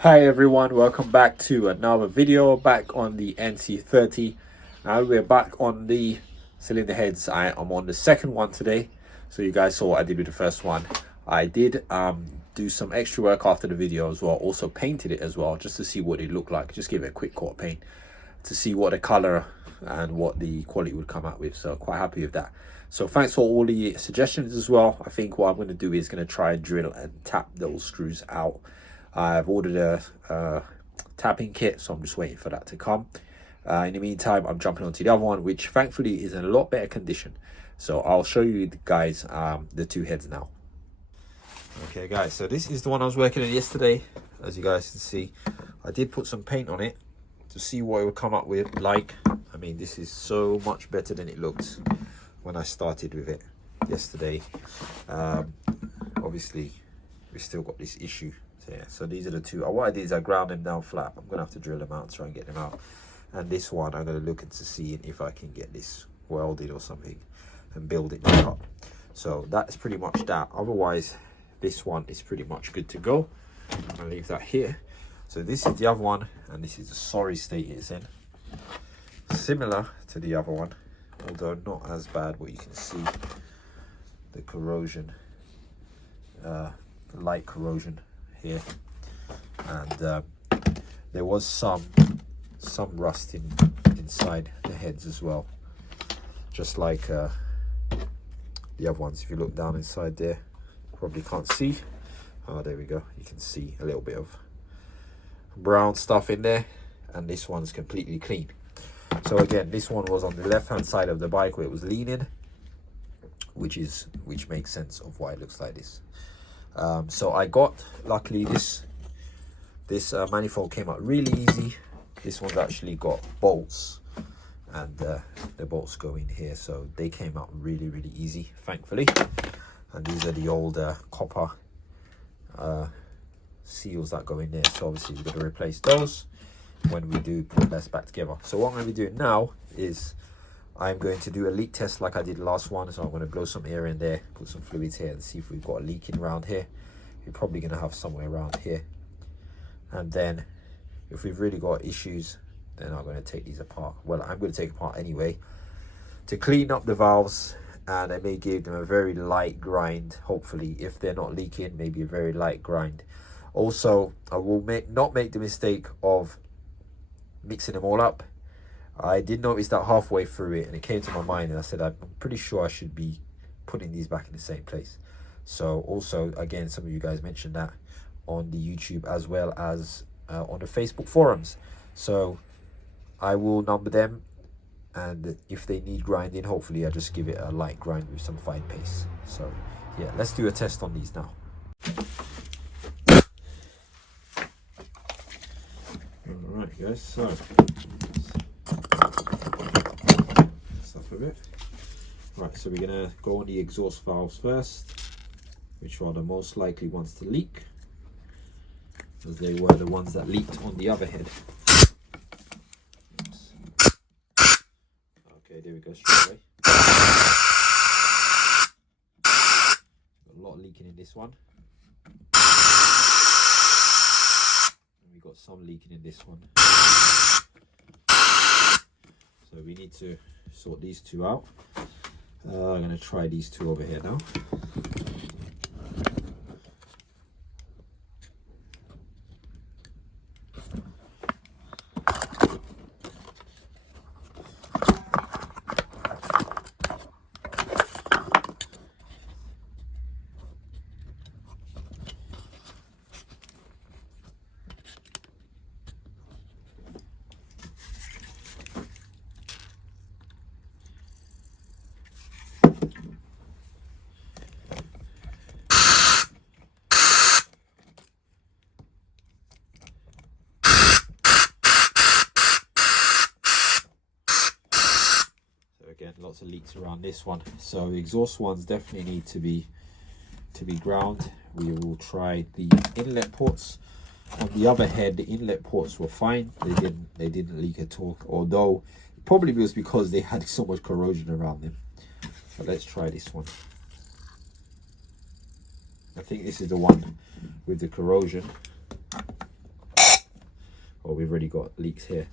Hi everyone, welcome back to another video back on the NC30. Now we're back on the cylinder heads. I am on the second one today. So you guys saw what I did with the first one. I did do some extra work after the video as well. Also painted it as well just to see what it looked like. Just give it a quick coat of paint to see what the color and what the quality would come out with. So quite happy with that. So thanks for all the suggestions as well. I think what I'm going to do is going to try and drill and tap those screws out. I've ordered a tapping kit, so I'm just waiting for that to come. In the meantime, I'm jumping onto the other one, which thankfully is in a lot better condition. So I'll show you guys the two heads now. Okay guys, so this is the one I was working on yesterday. As you guys can see, I did put some paint on it to see what it would come up with like. I mean, this is so much better than it looked when I started with it yesterday. Obviously, we still got this issue. So yeah, so these are the two. What I did is I ground them down flat. I'm gonna have to drill them out, try and get them out. And this one I'm gonna look into seeing if I can get this welded or something and build it back up. So that's pretty much that. Otherwise, this one is pretty much good to go. I'm gonna leave that here. So this is the other one, and this is the sorry state it's in. Similar to the other one, although not as bad. What you can see, the corrosion, the light corrosion here, and there was some rust inside the heads as well, just like the other ones. If you look down inside there, probably can't see. Oh, there we go. You can see a little bit of brown stuff in there, and this one's completely clean. So again, this one was on the left hand side of the bike where it was leaning, which makes sense of why it looks like this. So I got, luckily, this manifold came out really easy. This one's actually got bolts, and the bolts go in here, so they came out really easy, thankfully. And these are the old copper seals that go in there, so obviously we're going to replace those when we do put this back together. So what I'm going to be doing now is I'm going to do a leak test like I did last one. So I'm going to blow some air in there, put some fluids here, and see if we've got a leaking around here. We're probably going to have somewhere around here. And then if we've really got issues, then I'm going to take these apart. Well, I'm going to take apart anyway to clean up the valves, and I may give them a very light grind. Hopefully, if they're not leaking, maybe a very light grind. Also, I will not make the mistake of mixing them all up. I did notice that halfway through it, and it came to my mind, and I said I'm pretty sure I should be putting these back in the same place. So also, again, some of you guys mentioned that on the YouTube as well as on the Facebook forums. So I will number them, and if they need grinding, hopefully I just give it a light grind with some fine paste. So yeah, let's do a test on these now. Alright guys, so stuff a bit. Right, so we're gonna go on the exhaust valves first, which are the most likely ones to leak, as they were the ones that leaked on the other head. Oops. Okay, there we go, straight away. Got a lot leaking in this one. We got some leaking in this one. So we need to sort these two out. I'm going to try these two over here now. Again, lots of leaks around this one. So the exhaust ones definitely need to be ground. We will try the inlet ports. On the other head, the inlet ports were fine. They didn't leak at all. Although it probably was because they had so much corrosion around them. So let's try this one. I think this is the one with the corrosion. Well, we've already got leaks here.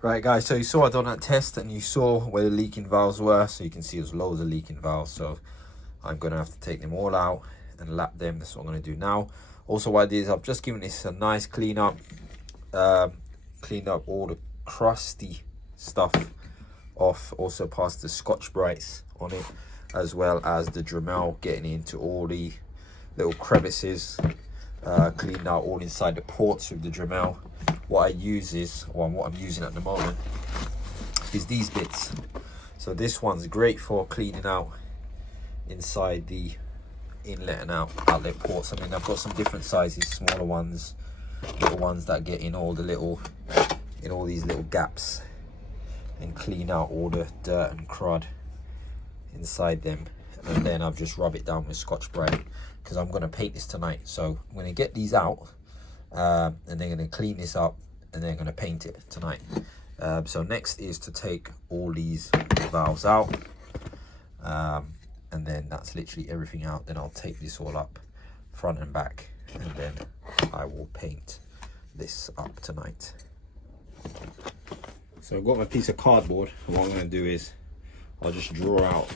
Right guys, so you saw I done that test and you saw where the leaking valves were, so you can see there's loads of leaking valves. So I'm gonna have to take them all out and lap them. That's what I'm gonna do now. Also what I did is I've just given this a nice clean up, cleaned up all the crusty stuff off, also passed the Scotch Brights on it, as well as the Dremel, getting into all the little crevices, cleaned out all inside the ports with the Dremel. What I use is, or what I'm using at the moment, is these bits. So this one's great for cleaning out inside the inlet and outlet ports. I mean, I've got some different sizes, smaller ones, little ones that get in all the little, in all these little gaps, and clean out all the dirt and crud inside them. And then I've just rub it down with Scotch Brite, because I'm going to paint this tonight. So I'm going to get these out, and they're going to clean this up, and they're going to paint it tonight. So next is to take all these valves out, and then that's literally everything out. Then I'll take this all up front and back, and then I will paint this up tonight. So I've got my piece of cardboard, and what I'm going to do is I'll just draw out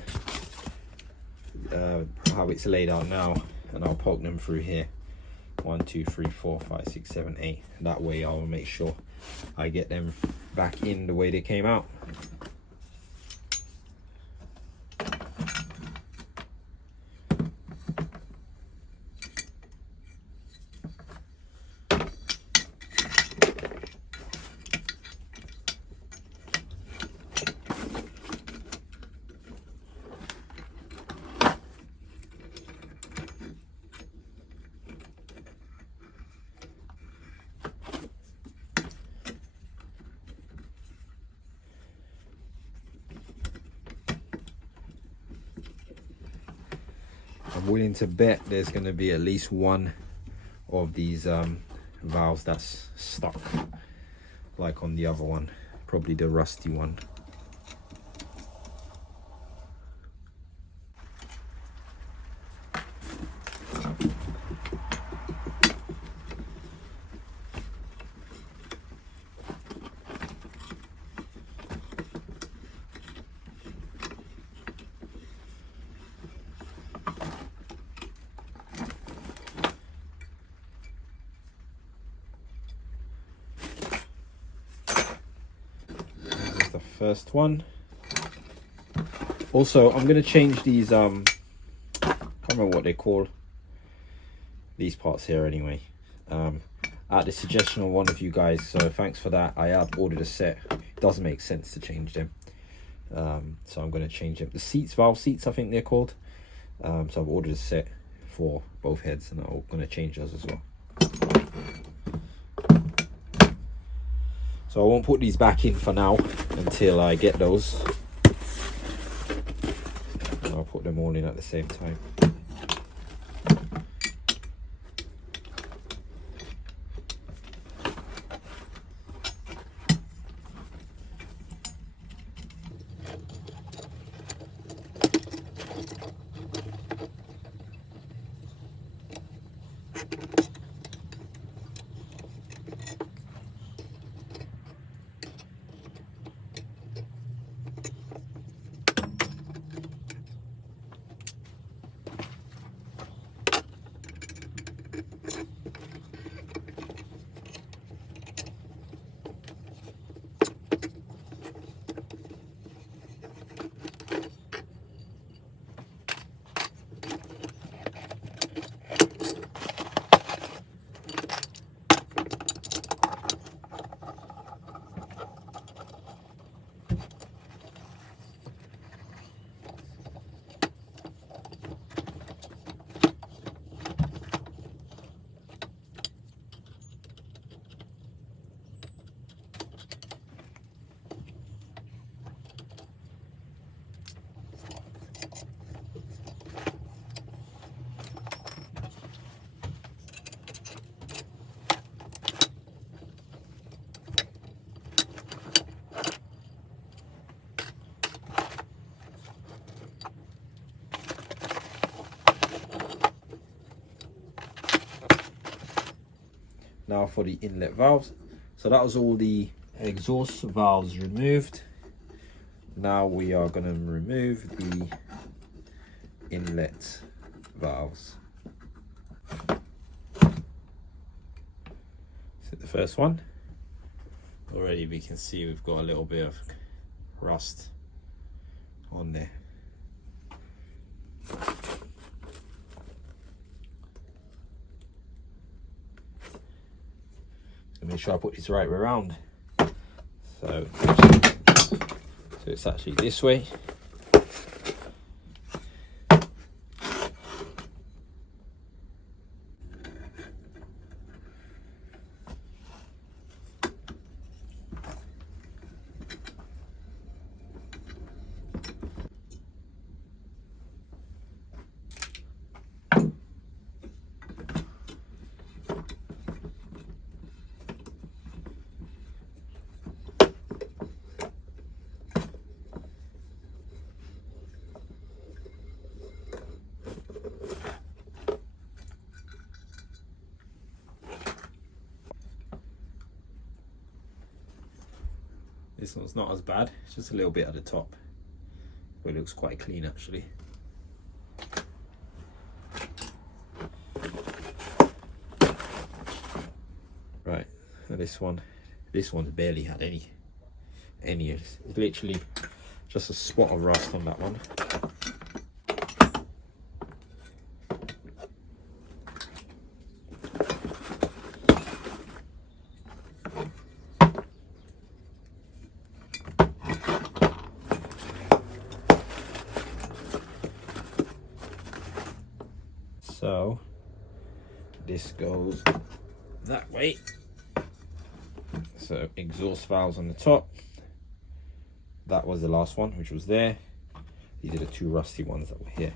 how it's laid out now, and I'll poke them through here. 1, 2, 3, 4, 5, 6, 7, 8. That way I'll make sure I get them back in the way they came out. I'm willing to bet there's going to be at least one of these valves that's stuck, like on the other one, probably the rusty one. First one. Also, I'm going to change these, I can't remember what they call these parts here anyway. At the suggestion of one of you guys, so thanks for that. I have ordered a set. It doesn't make sense to change them. So I'm going to change them. The seats, valve seats, I think they're called. So I've ordered a set for both heads, and I'm going to change those as well. So I won't put these back in for now until I get those. And I'll put them all in at the same time. Now for the inlet valves. So that was all the exhaust valves removed. Now we are going to remove the inlet valves. So the first one, already we can see we've got a little bit of rust on there. Make sure I put this right way around. So it's actually this way. This one's not as bad, it's just a little bit at the top, but it looks quite clean actually. Right, so this one's barely had any. It's literally just a spot of rust on that one. So this goes that way. So exhaust valves on the top. That was the last one, which was there. These are the two rusty ones that were here.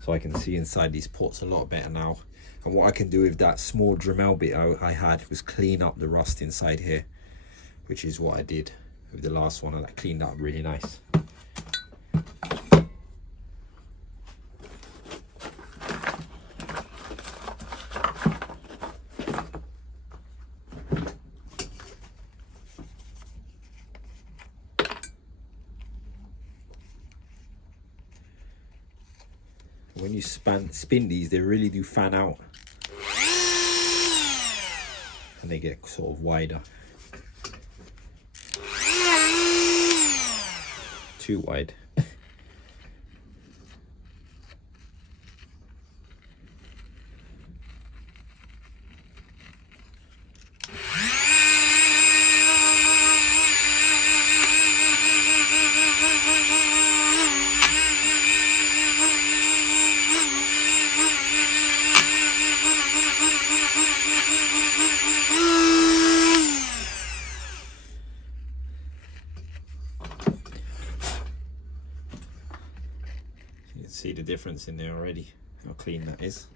So I can see inside these ports a lot better now. And what I can do with that small Dremel bit I had was clean up the rust inside here, which is what I did with the last one, and that cleaned up really nice. When you spin these, they really do fan out and they get sort of wider. Too wide. You can see the difference in there already, how clean that is.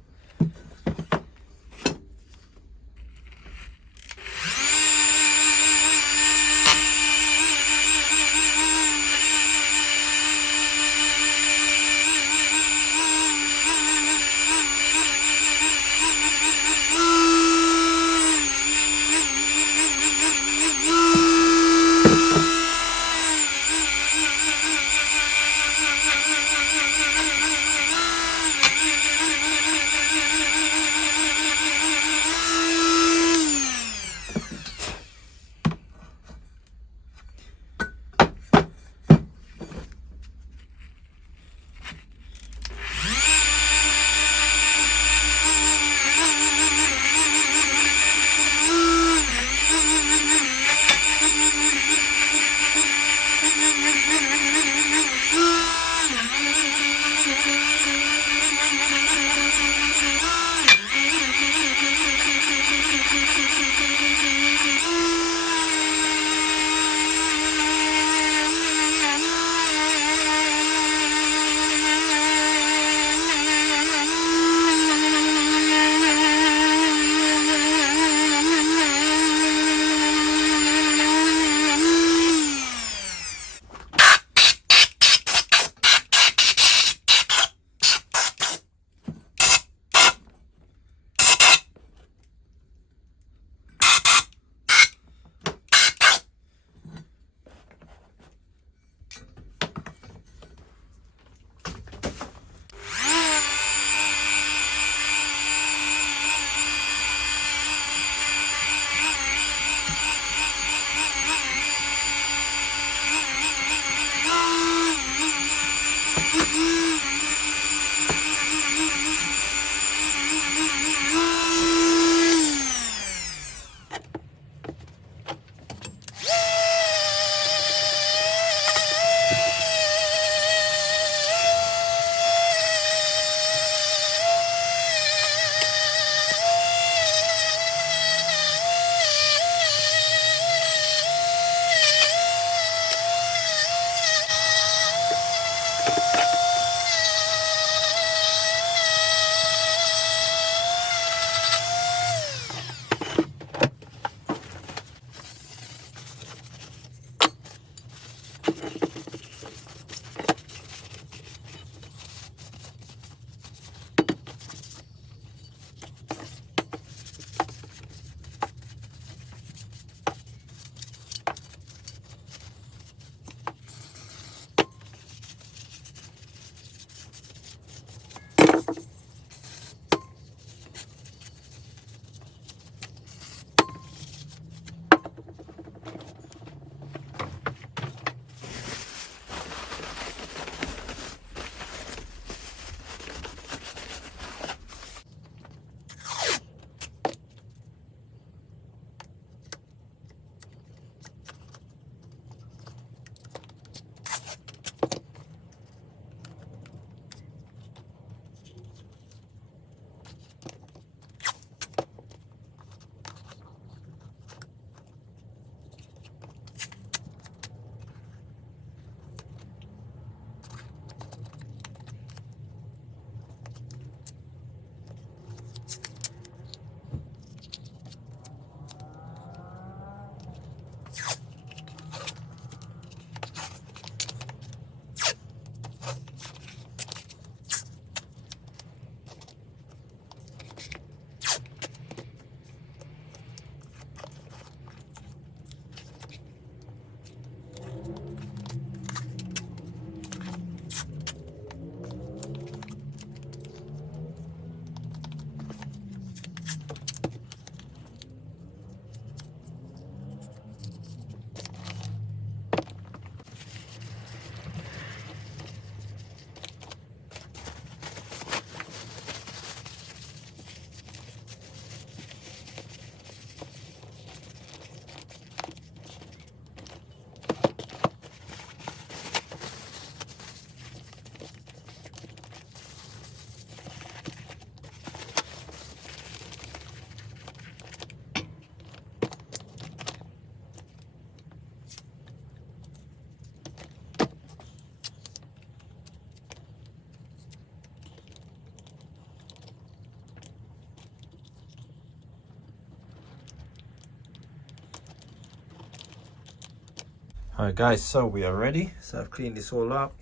Alright guys, so we are ready. So I've cleaned this all up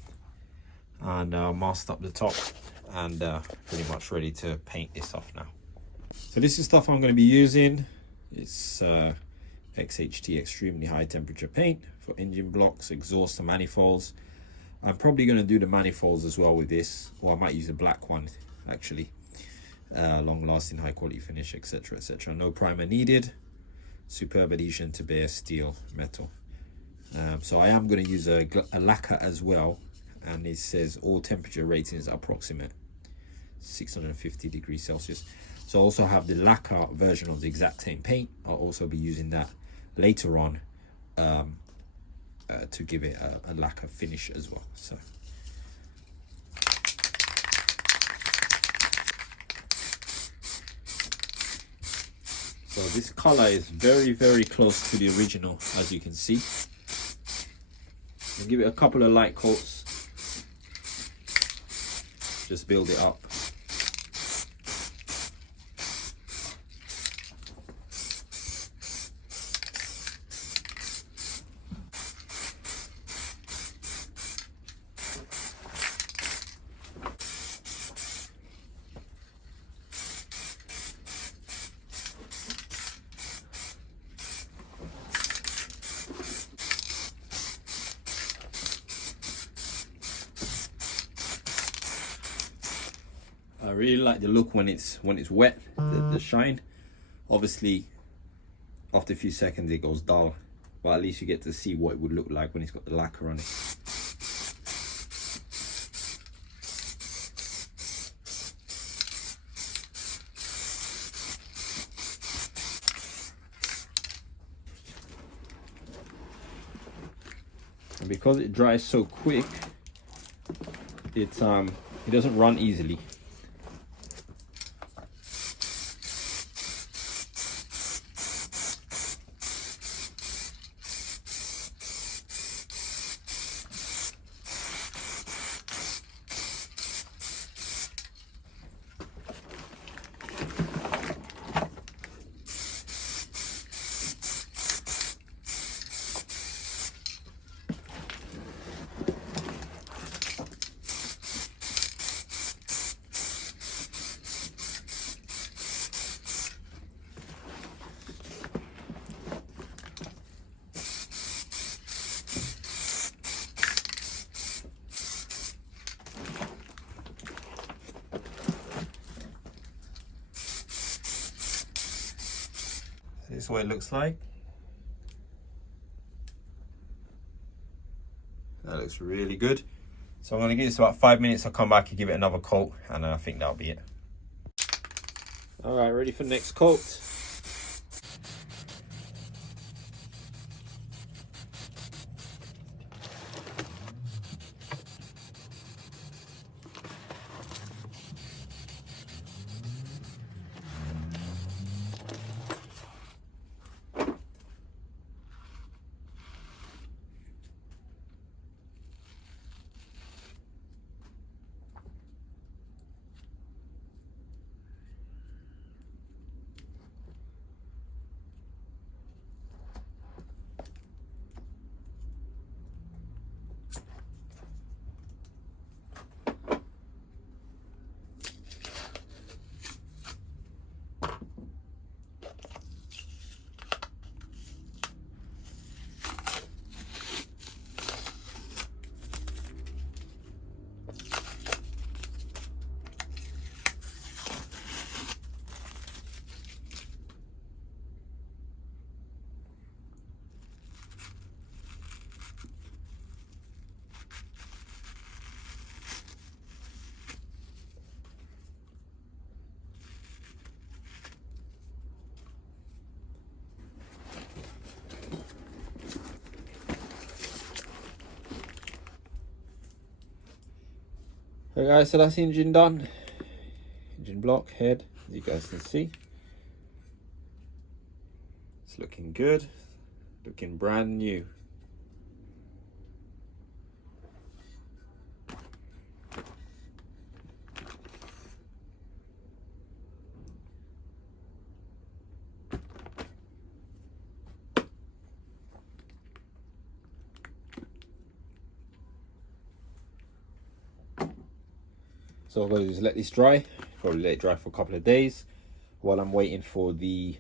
and masked up the top and pretty much ready to paint this off now. So this is stuff I'm going to be using. It's XHT extremely high temperature paint for engine blocks, exhaust and manifolds. I'm probably going to do the manifolds as well with this, or I might use a black one actually. Long lasting, high quality finish, etc, etc. No primer needed. Superb adhesion to bare steel metal. So I am going to use a lacquer as well, and it says all temperature ratings are approximate 650 degrees Celsius. So I also have the lacquer version of the exact same paint. I'll also be using that later on to give it a lacquer finish as well. So this color is very, very close to the original, as you can see. I'll give it a couple of light coats, just build it up. I really like the look when it's wet, the shine. Obviously, after a few seconds it goes dull, but at least you get to see what it would look like when it's got the lacquer on it. And because it dries so quick, it doesn't run easily. This is what it looks like. That looks really good. So I'm going to give this about 5 minutes. I'll come back and give it another coat, and I think that'll be it. All right, ready for the next coat. Okay guys, so that's the engine done. Engine block, head, as you guys can see. It's looking good, looking brand new. So I'm going to just let this dry, probably let it dry for a couple of days while I'm waiting for the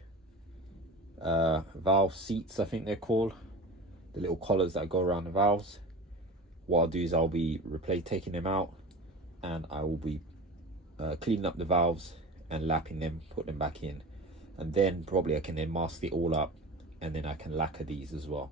valve seats, I think they're called, the little collars that go around the valves. What I'll do is I'll be taking them out, and I will be cleaning up the valves and lapping them, put them back in, and then probably I can then mask it all up, and then I can lacquer these as well.